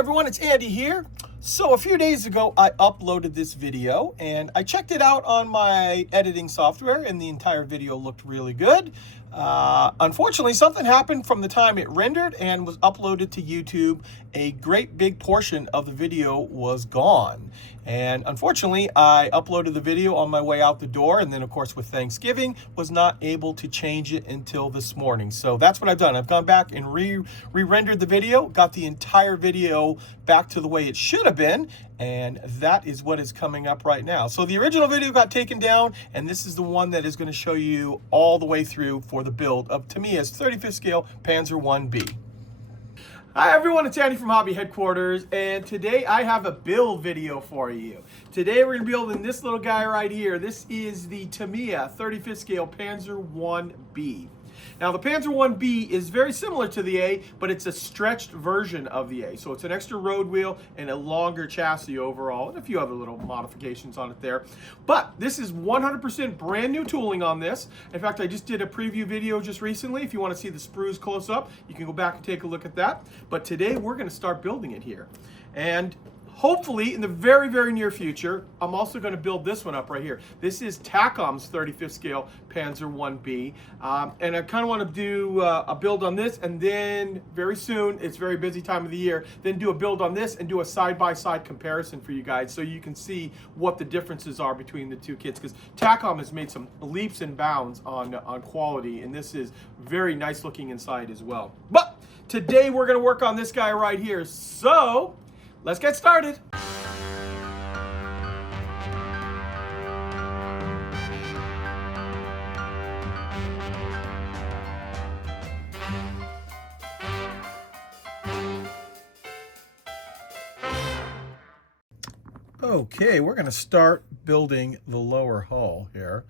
everyone, it's Andy here. So a few days ago, I uploaded this video and I checked it out on my editing software and the entire video looked really good. Unfortunately, something happened from the time it rendered and was uploaded to YouTube. A great big portion of the video was gone. And unfortunately, I uploaded the video on my way out the door, and then of course with Thanksgiving, was not able to change it until this morning. So that's what I've done. I've gone back and re-rendered the video, got the entire video back to the way it should have been, and that is what is coming up right now. So the original video got taken down, and this is the one that is going to show you all the way through for the build of Tamiya's 35th scale Panzer I B. Hi everyone, it's Andy from Hobby Headquarters, and today I have a build video for you. Today we're going to be building this little guy right here. This is the Tamiya 35th scale Panzer I B. Now the Panzer I B is very similar to the A, but it's a stretched version of the A. So it's an extra road wheel and a longer chassis overall, and a few other little modifications on it there. But this is 100% brand new tooling on this. In fact, I just did a preview video just recently. If you want to see the sprues close up, you can go back and take a look at that. But today we're going to start building it here. And hopefully, in the very, very near future, I'm also going to build this one up right here. This is Takom's 35th scale Panzer I B. And I kind of want to do a build on this, and then very soon, it's a very busy time of the year, then do a build on this and do a side-by-side comparison for you guys so you can see what the differences are between the two kits. Because Takom has made some leaps and bounds on quality, and this is very nice looking inside as well. But today, we're going to work on this guy right here. So let's get started. Okay, we're going to start building the lower hull here,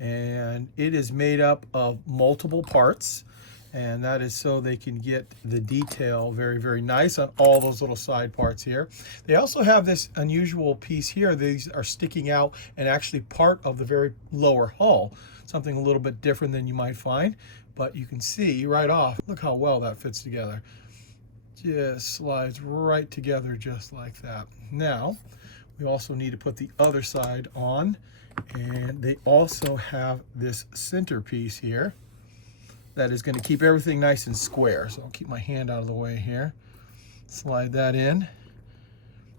and it is made up of multiple parts. And that is so they can get the detail very, very nice on all those little side parts here. They also have this unusual piece here. These are sticking out and actually part of the very lower hull. Something a little bit different than you might find, but you can see right off, look how well that fits together. Just slides right together just like that. Now, we also need to put the other side on, and they also have this center piece here that is going to keep everything nice and square. So I'll keep my hand out of the way here. Slide that in.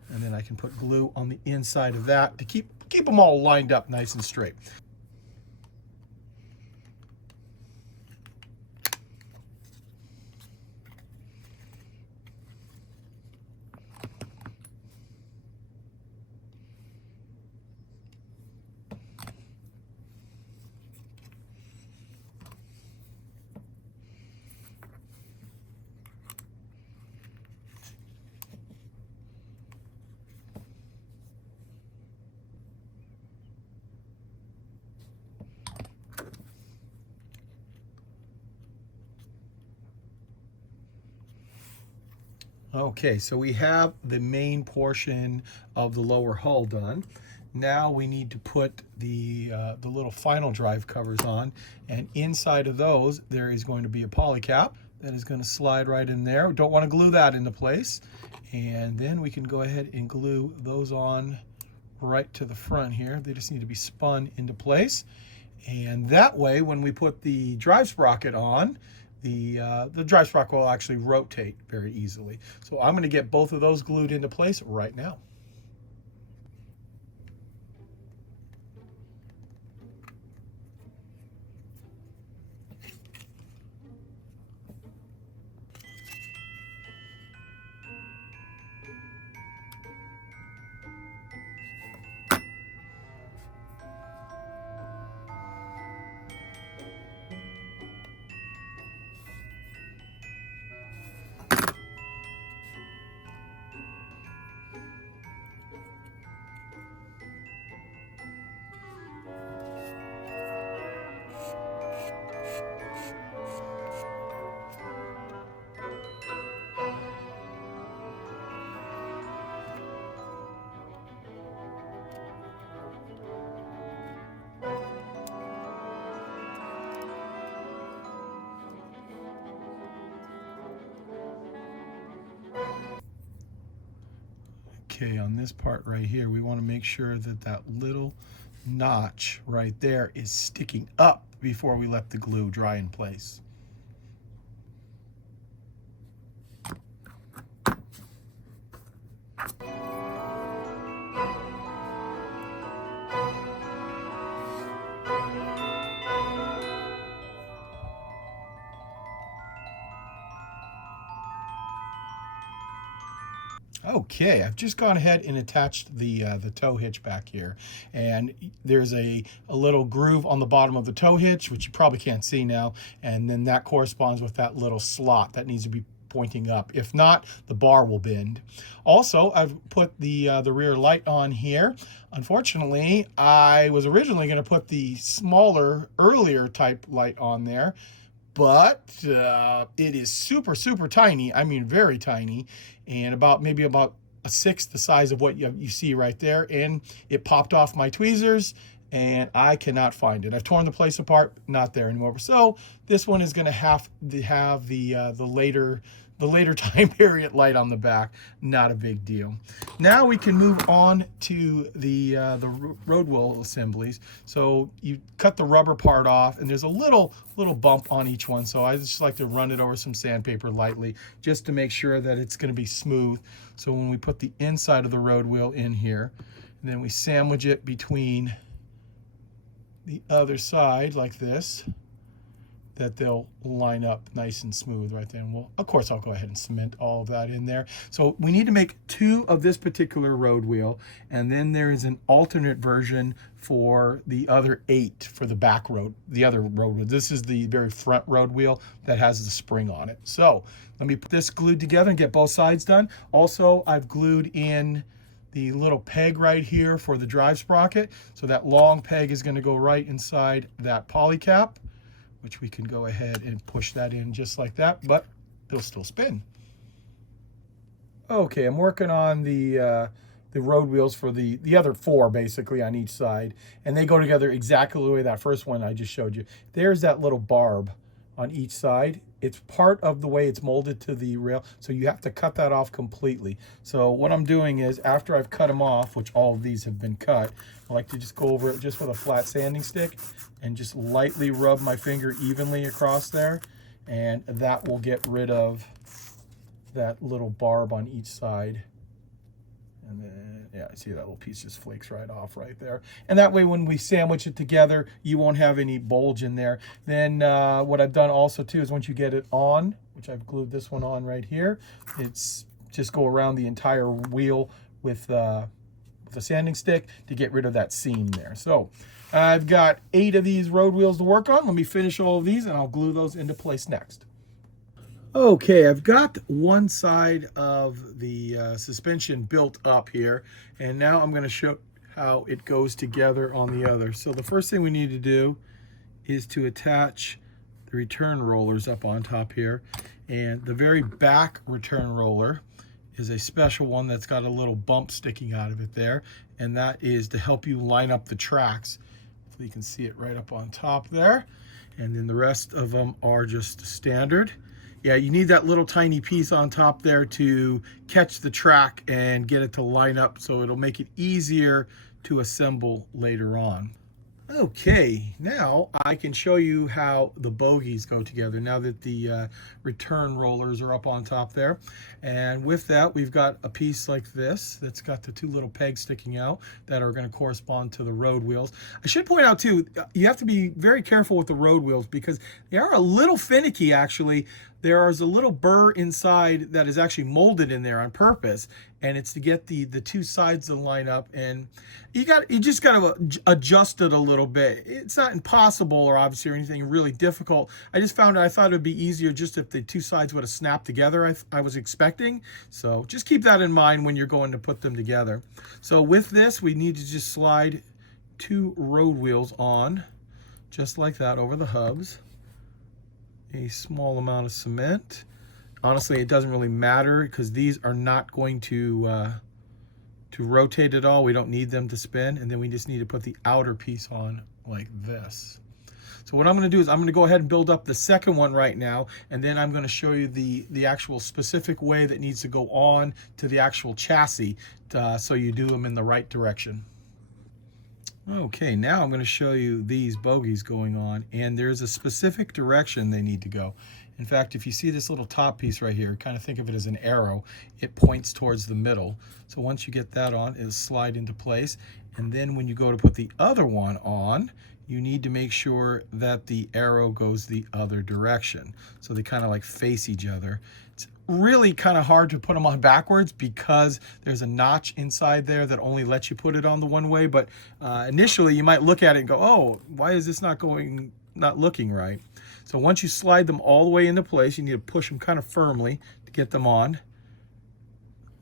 And then I can put glue on the inside of that to keep them all lined up nice and straight. Okay, so we have the main portion of the lower hull done. Now we need to put the little final drive covers on, and inside of those there is going to be a poly cap that is going to slide right in there. We don't want to glue that into place, and then we can go ahead and glue those on right to the front here. They just need to be spun into place, and that way when we put the drive sprocket on, the drive sprocket will actually rotate very easily. So I'm going to get both of those glued into place right now. Okay, on this part right here, we want to make sure that that little notch right there is sticking up before we let the glue dry in place. Okay, I've just gone ahead and attached the tow hitch back here, and there's a little groove on the bottom of the tow hitch, which you probably can't see now, and then that corresponds with that little slot that needs to be pointing up. If not, the bar will bend. Also, I've put the rear light on here. Unfortunately, I was originally going to put the smaller, earlier type light on there, but it is super tiny. I mean very tiny, and maybe about a sixth the size of what you see right there, and it popped off my tweezers and I cannot find it. I've torn the place apart, not there anymore. So this one is going to have the later time period light on the back. Not a big deal. Now we can move on to the road wheel assemblies. So you cut the rubber part off, and there's a little bump on each one. So I just like to run it over some sandpaper lightly, just to make sure that it's going to be smooth. So when we put the inside of the road wheel in here, and then we sandwich it between the other side like this, that they'll line up nice and smooth right there. And of course, I'll go ahead and cement all of that in there. So we need to make 2 of this particular road wheel, and then there is an alternate version for the other 8 for the back road, the other road wheel. This is the very front road wheel that has the spring on it. So let me put this glued together and get both sides done. Also, I've glued in the little peg right here for the drive sprocket. So that long peg is going to go right inside that poly cap, which we can go ahead and push that in just like that, but it'll still spin. Okay, I'm working on the road wheels for the other 4 basically on each side, and they go together exactly the way that first one I just showed you. There's that little barb on each side. It's part of the way it's molded to the rail, so you have to cut that off completely. So what I'm doing is, after I've cut them off, which all of these have been cut, I like to just go over it just with a flat sanding stick and just lightly rub my finger evenly across there, and that will get rid of that little barb on each side. And then, yeah, I see that little piece just flakes right off right there. And that way, when we sandwich it together, you won't have any bulge in there. Then what I've done also too is, once you get it on, which I've glued this one on right here, it's just go around the entire wheel with a sanding stick to get rid of that seam there. So I've got 8 of these road wheels to work on. Let me finish all of these and I'll glue those into place next. Okay, I've got one side of the suspension built up here, and now I'm going to show how it goes together on the other. So the first thing we need to do is to attach the return rollers up on top here, and the very back return roller is a special one that's got a little bump sticking out of it there, and that is to help you line up the tracks. So you can see it right up on top there, and then the rest of them are just standard. Yeah, you need that little tiny piece on top there to catch the track and get it to line up, so it'll make it easier to assemble later on. Okay, now I can show you how the bogies go together now that the return rollers are up on top there. And with that, we've got a piece like this that's got the 2 little pegs sticking out that are going to correspond to the road wheels. I should point out too, you have to be very careful with the road wheels because they are a little finicky actually. There is a little burr inside that is actually molded in there on purpose, and it's to get the 2 sides to line up, and you just got to adjust it a little bit. It's not impossible or obviously or anything really difficult. I just found I thought it would be easier just if the 2 sides would have snapped together, I was expecting. So just keep that in mind when you're going to put them together. So with this, we need to just slide 2 road wheels on just like that over the hubs. A small amount of cement. Honestly, it doesn't really matter because these are not going to rotate at all. We don't need them to spin, and then we just need to put the outer piece on like this. So what I'm going to do is I'm going to go ahead and build up the second one right now, and then I'm going to show you the actual specific way that needs to go on to the actual chassis so you do them in the right direction. Okay, now I'm going to show you these bogies going on, and there's a specific direction they need to go. In fact, if you see this little top piece right here, kind of think of it as an arrow. It points towards the middle. So once you get that on, it'll slide into place. And then when you go to put the other one on, you need to make sure that the arrow goes the other direction. So they kind of like face each other. It's really kind of hard to put them on backwards because there's a notch inside there that only lets you put it on the one way. But initially you might look at it and go, oh, why is this not looking right? So once you slide them all the way into place, you need to push them kind of firmly to get them on.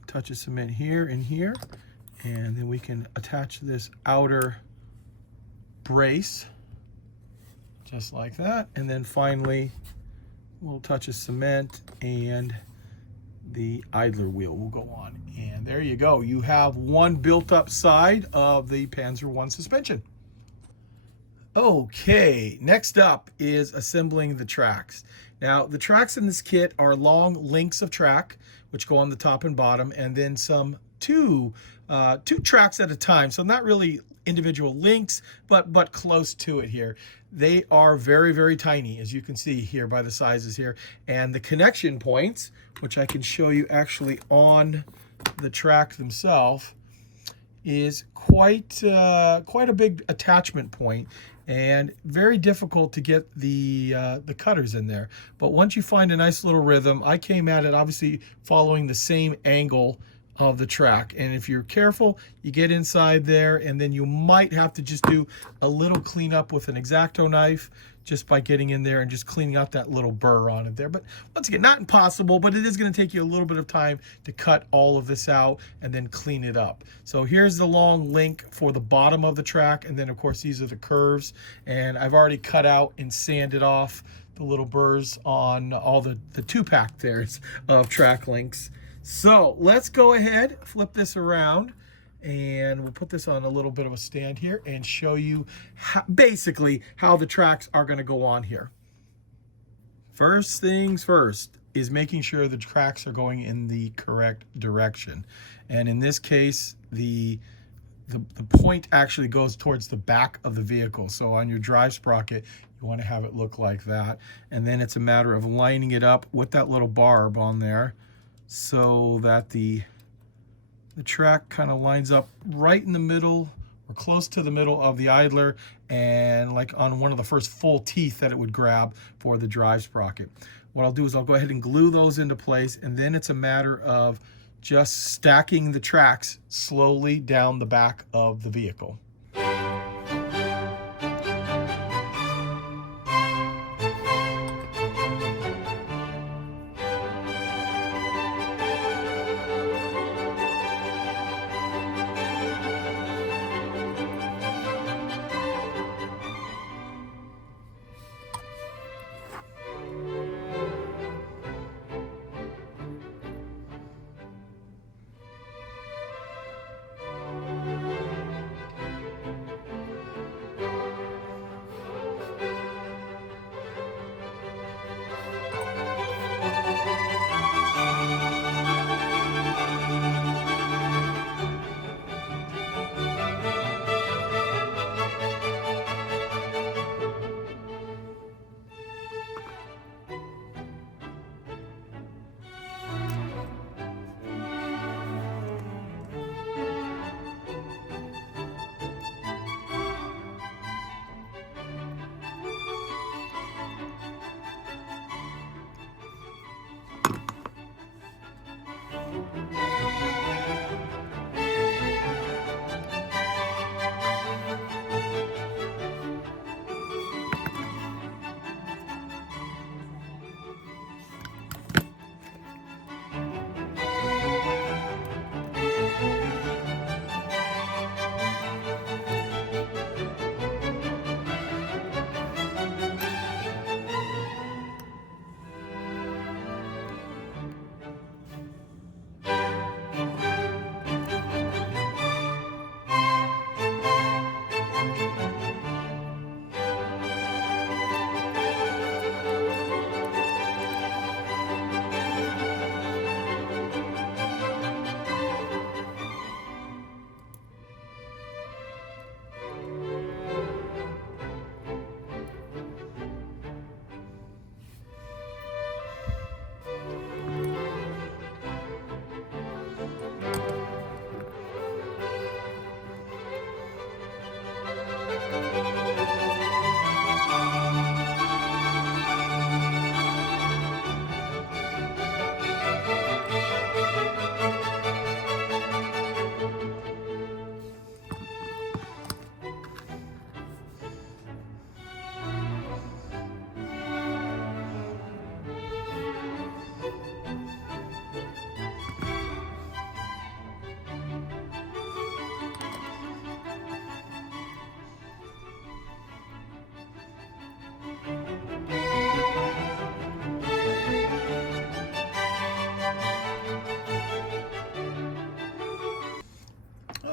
Touch of cement here and here, and then we can attach this outer brace just like that. And then finally, a little touch of cement and the idler wheel will go on. And there you go. You have one built up side of the Panzer I suspension. Okay, next up is assembling the tracks. Now, the tracks in this kit are long links of track, which go on the top and bottom, and then some two tracks at a time. So not really individual links, but close to it here. They are very, very tiny, as you can see here by the sizes here. And the connection points, which I can show you actually on the track themselves, is quite a big attachment point, and very difficult to get the cutters in there. But once you find a nice little rhythm, I came at it obviously following the same angle of the track, and if you're careful, you get inside there, and then you might have to just do a little cleanup with an X-Acto knife just by getting in there and just cleaning out that little burr on it there. But once again, not impossible, but it is going to take you a little bit of time to cut all of this out and then clean it up. So here's the long link for the bottom of the track, and then of course these are the curves, and I've already cut out and sanded off the little burrs on all the two-pack there of track links. So let's go ahead, flip this around, and we'll put this on a little bit of a stand here and show you basically how the tracks are going to go on here. First things first is making sure the tracks are going in the correct direction. And in this case, the point actually goes towards the back of the vehicle. So on your drive sprocket, you want to have it look like that. And then it's a matter of lining it up with that little barb on there so that the track kind of lines up right in the middle or close to the middle of the idler, and like on one of the first full teeth that it would grab for the drive sprocket. What I'll do is I'll go ahead and glue those into place, and then it's a matter of just stacking the tracks slowly down the back of the vehicle.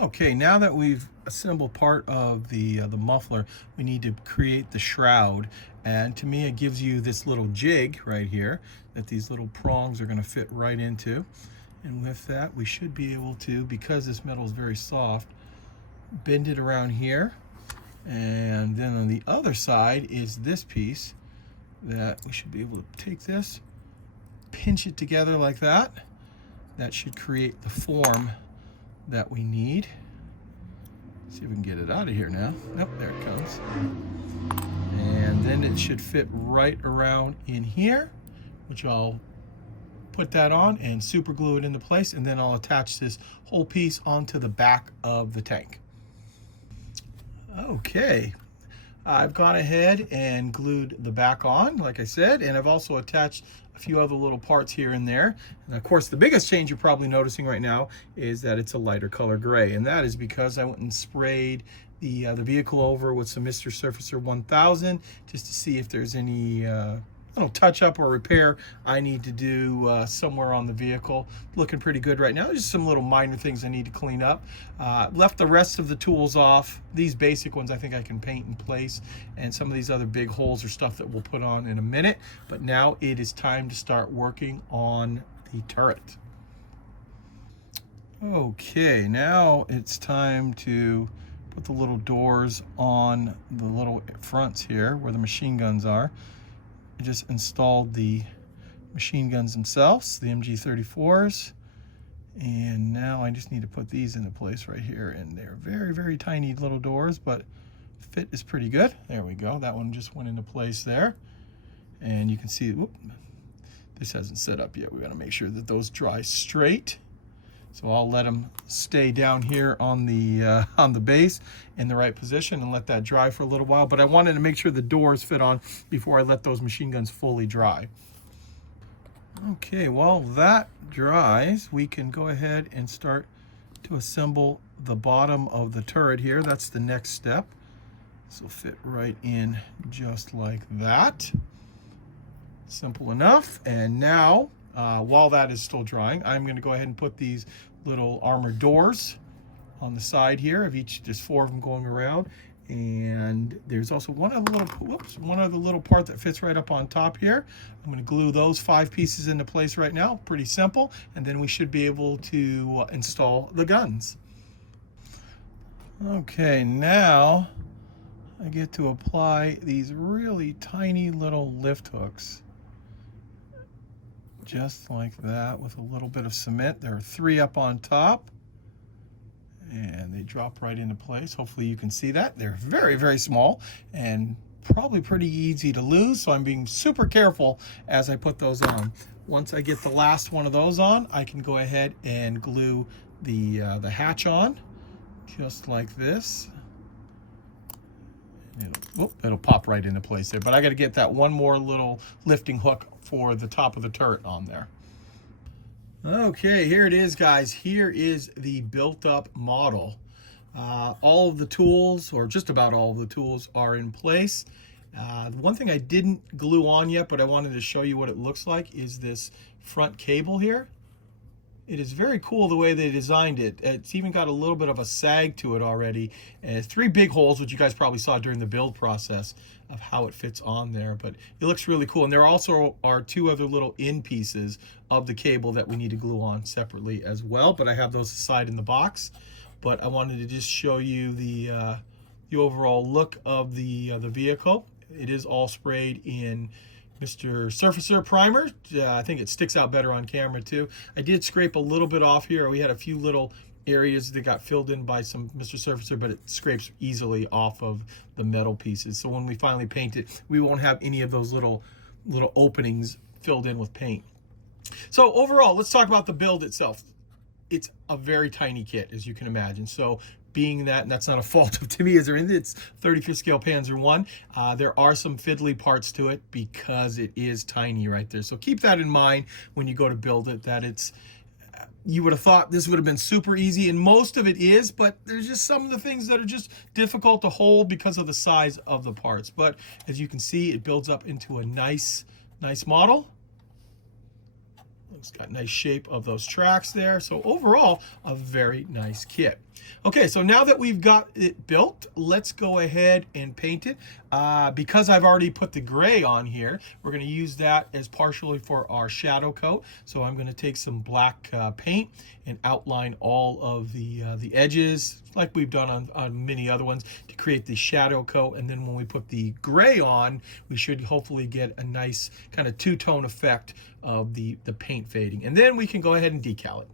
Okay, now that we've assembled part of the muffler, we need to create the shroud. And Tamiya gives you this little jig right here that these little prongs are going to fit right into. And with that, we should be able to, because this metal is very soft, bend it around here. And then on the other side is this piece that we should be able to take this, pinch it together like that. That should create the form that we need. See if we can get it out of here now. Nope, there it comes. And then it should fit right around in here, which I'll put that on and super glue it into place, and then I'll attach this whole piece onto the back of the tank. Okay, I've gone ahead and glued the back on, like I said, and I've also attached a few other little parts here and there. And of course, the biggest change you're probably noticing right now is that it's a lighter color gray, and that is because I went and sprayed the vehicle over with some Mr. Surfacer 1000 just to see if there's any little touch-up or repair I need to do somewhere on the vehicle. Looking pretty good right now. Just some little minor things I need to clean up. Left the rest of the tools off. These basic ones I think I can paint in place, and some of these other big holes are stuff that we'll put on in a minute. But now it is time to start working on the turret. Okay, now it's time to put the little doors on the little fronts here where the machine guns are. I just installed the machine guns themselves, the MG34s, and now I just need to put these into place right here, and they're very, very tiny little doors, but fit is pretty good. There we go. That one just went into place there, and you can see, whoop, this hasn't set up yet. We got to make sure that those dry straight. So I'll let them stay down here on the base in the right position and let that dry for a little while. But I wanted to make sure the doors fit on before I let those machine guns fully dry. Okay, while that dries, we can go ahead and start to assemble the bottom of the turret here. That's the next step. This will fit right in just like that. Simple enough. And now, while that is still drying, I'm going to go ahead and put these little armored doors on the side here of each, just 4 of them going around. And there's also one other little part that fits right up on top here. I'm going to glue those 5 pieces into place right now. Pretty simple. And then we should be able to install the guns. Okay, now I get to apply these really tiny little lift hooks. Just like that, with a little bit of cement. There are 3 up on top, and they drop right into place. Hopefully you can see that. They're very, very small and probably pretty easy to lose, so I'm being super careful as I put those on. Once I get the last one of those on, I can go ahead and glue the hatch on, just like this. It'll pop right into place there, but I got to get that one more little lifting hook for the top of the turret on there. Okay, here it is, guys. Here is the built up model. All of the tools, or just about all of the tools, are in place. The one thing I didn't glue on yet, but I wanted to show you what it looks like, is this front cable here. It is very cool the way they designed it. It's even got a little bit of a sag to it already. And 3 big holes, which you guys probably saw during the build process of how it fits on there. But it looks really cool. And there also are 2 other little end pieces of the cable that we need to glue on separately as well. But I have those aside in the box. But I wanted to just show you the overall look of the vehicle. It is all sprayed in Mr. Surfacer primer. I think it sticks out better on camera too. I did scrape a little bit off here. We had a few little areas that got filled in by some Mr. Surfacer, but it scrapes easily off of the metal pieces. So when we finally paint it, we won't have any of those little openings filled in with paint. So overall, let's talk about the build itself. It's a very tiny kit, as you can imagine. So being that, and that's not a fault of Tamiya's or anything, it's 35th scale Panzer I. There are some fiddly parts to it because it is tiny right there. So keep that in mind when you go to build it, that it's, you would have thought this would have been super easy, and most of it is, but there's just some of the things that are just difficult to hold because of the size of the parts. But as you can see, it builds up into a nice model. It's got nice shape of those tracks there. So overall, a very nice kit. Okay, so now that we've got it built, let's go ahead and paint it. Because I've already put the gray on here, we're going to use that as partially for our shadow coat. So I'm going to take some black paint and outline all of the edges, like we've done on many other ones, to create the shadow coat. And then when we put the gray on, we should hopefully get a nice kind of two-tone effect of the paint fading. And then we can go ahead and decal it.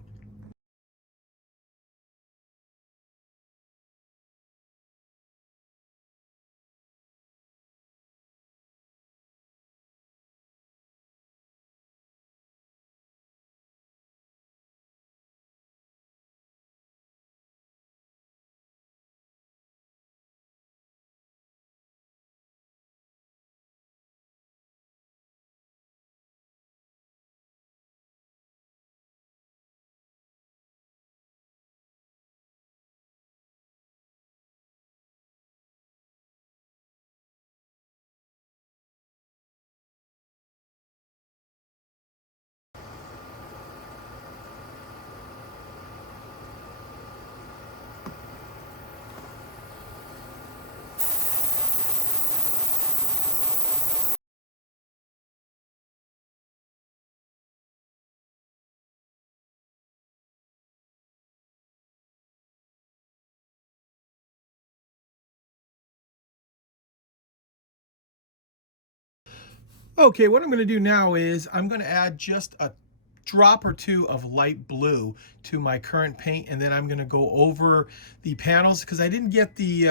Okay, what I'm going to do now is I'm going to add just a drop or two of light blue to my current paint, and then I'm going to go over the panels because I didn't get the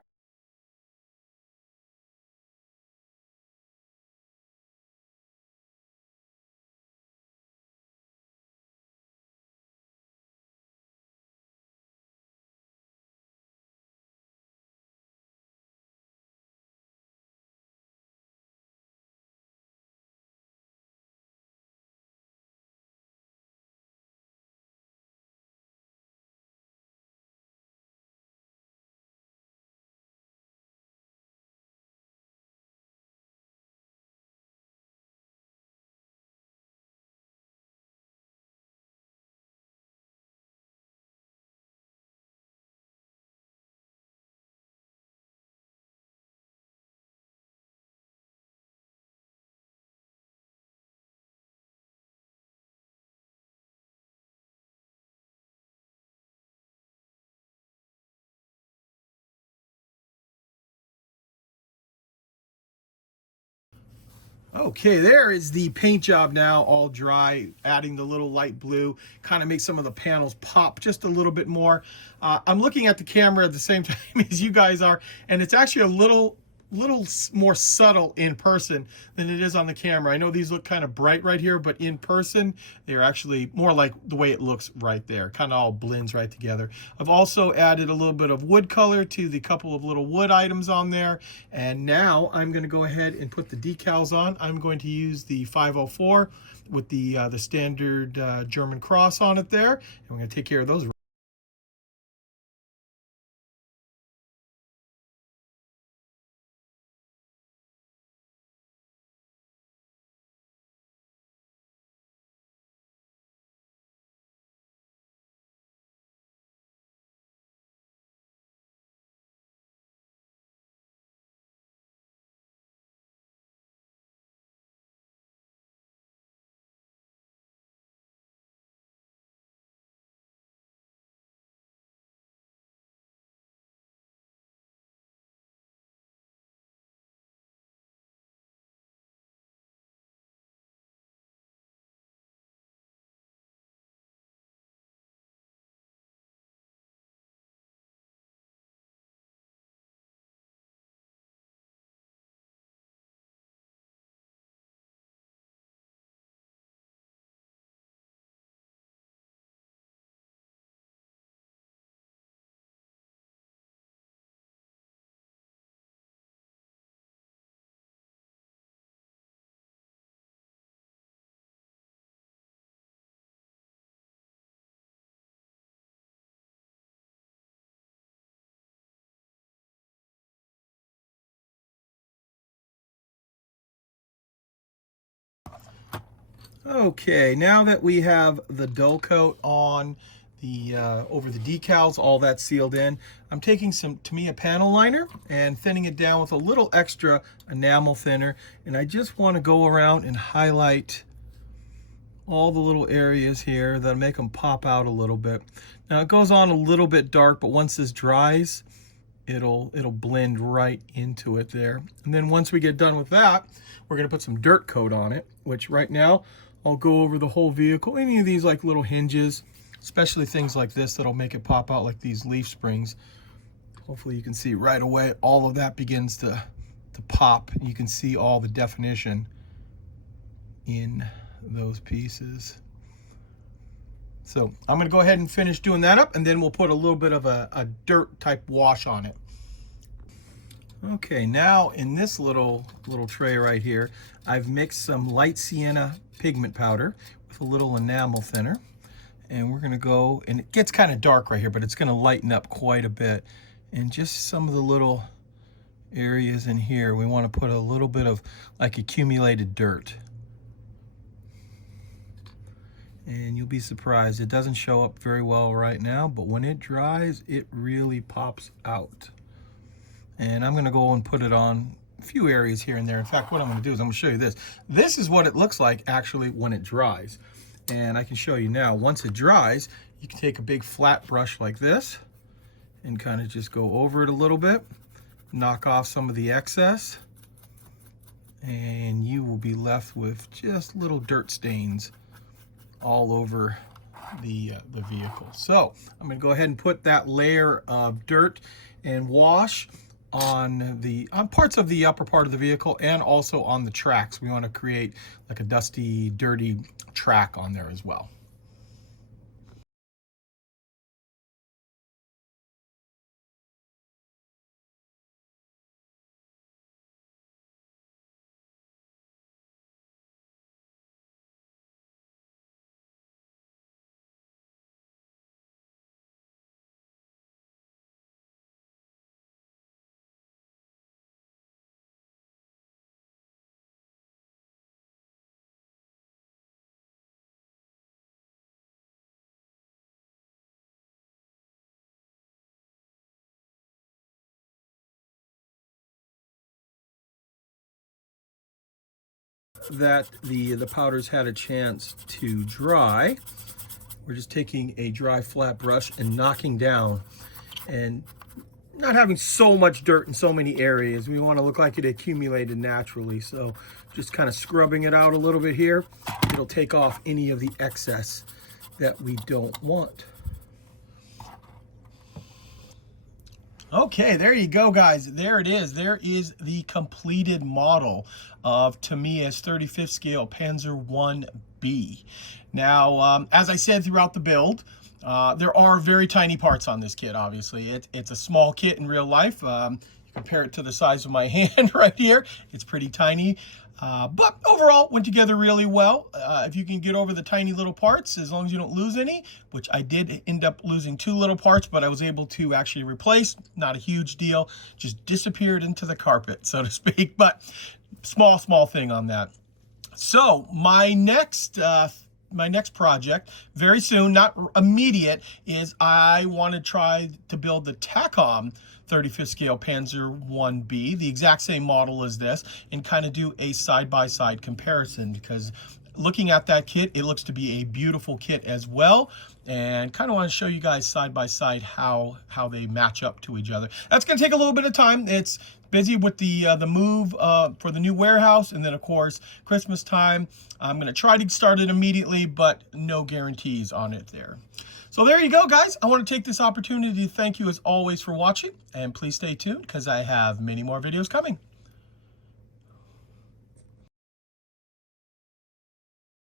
Okay, there is the paint job now, all dry. Adding the little light blue kind of makes some of the panels pop just a little bit more. I'm looking at the camera at the same time as you guys are, and it's actually a little more subtle in person than it is on the camera. I know these look kind of bright right here, but in person, they're actually more like the way it looks right there. Kind of all blends right together. I've also added a little bit of wood color to the couple of little wood items on there. And now I'm going to go ahead and put the decals on. I'm going to use the 504 with the standard German cross on it there. And we're going to take care of those. Okay, now that we have the dull coat on the over the decals, all that sealed in, I'm taking some Tamiya panel liner and thinning it down with a little extra enamel thinner, and I just want to go around and highlight all the little areas here that make them pop out a little bit. Now it goes on a little bit dark, but once this dries, it'll blend right into it there. And then once we get done with that, we're going to put some dirt coat on it, which right now I'll go over the whole vehicle. Any of these like little hinges, especially things like this that'll make it pop out, like these leaf springs. Hopefully you can see right away all of that begins to pop. You can see all the definition in those pieces. So I'm going to go ahead and finish doing that up, and then we'll put a little bit of a dirt type wash on it. Okay, now in this little tray right here, I've mixed some light sienna pigment powder with a little enamel thinner, and we're going to go, and it gets kind of dark right here, but it's going to lighten up quite a bit. And just some of the little areas in here, we want to put a little bit of like accumulated dirt. And you'll be surprised, it doesn't show up very well right now, but when it dries, it really pops out. And I'm going to go and put it on a few areas here and there. In fact, what I'm going to do is I'm going to show you this. This is what it looks like actually when it dries. And I can show you now, once it dries, you can take a big flat brush like this and kind of just go over it a little bit, knock off some of the excess, and you will be left with just little dirt stains all over the vehicle. So I'm going to go ahead and put that layer of dirt and wash on parts of the upper part of the vehicle and also on the tracks. We want to create like a dusty, dirty track on there as well. That the powders had a chance to dry, we're just taking a dry flat brush and knocking down and not having so much dirt in so many areas. We want to look like it accumulated naturally, so just kind of scrubbing it out a little bit here. It'll take off any of the excess that we don't want. Okay, there you go, guys. There it is. There is the completed model of Tamiya's 35th scale Panzer I B. Now, as I said throughout the build, there are very tiny parts on this kit, obviously. It's a small kit in real life. You compare it to the size of my hand right here. It's pretty tiny. But overall, went together really well. If you can get over the tiny little parts, as long as you don't lose any, which I did end up losing 2 little parts, but I was able to actually replace. Not a huge deal. Just disappeared into the carpet, so to speak. But small thing on that. So my next project, very soon, not immediate, is I want to try to build the TACOM 35th scale Panzer I B, the exact same model as this, and kind of do a side-by-side comparison, because looking at that kit, it looks to be a beautiful kit as well, and kind of want to show you guys side-by-side how they match up to each other. That's going to take a little bit of time. It's busy with the move for the new warehouse, and then of course Christmas time. I'm going to try to start it immediately, but no guarantees on it there. So there you go, guys. I want to take this opportunity to thank you as always for watching, and please stay tuned because I have many more videos coming.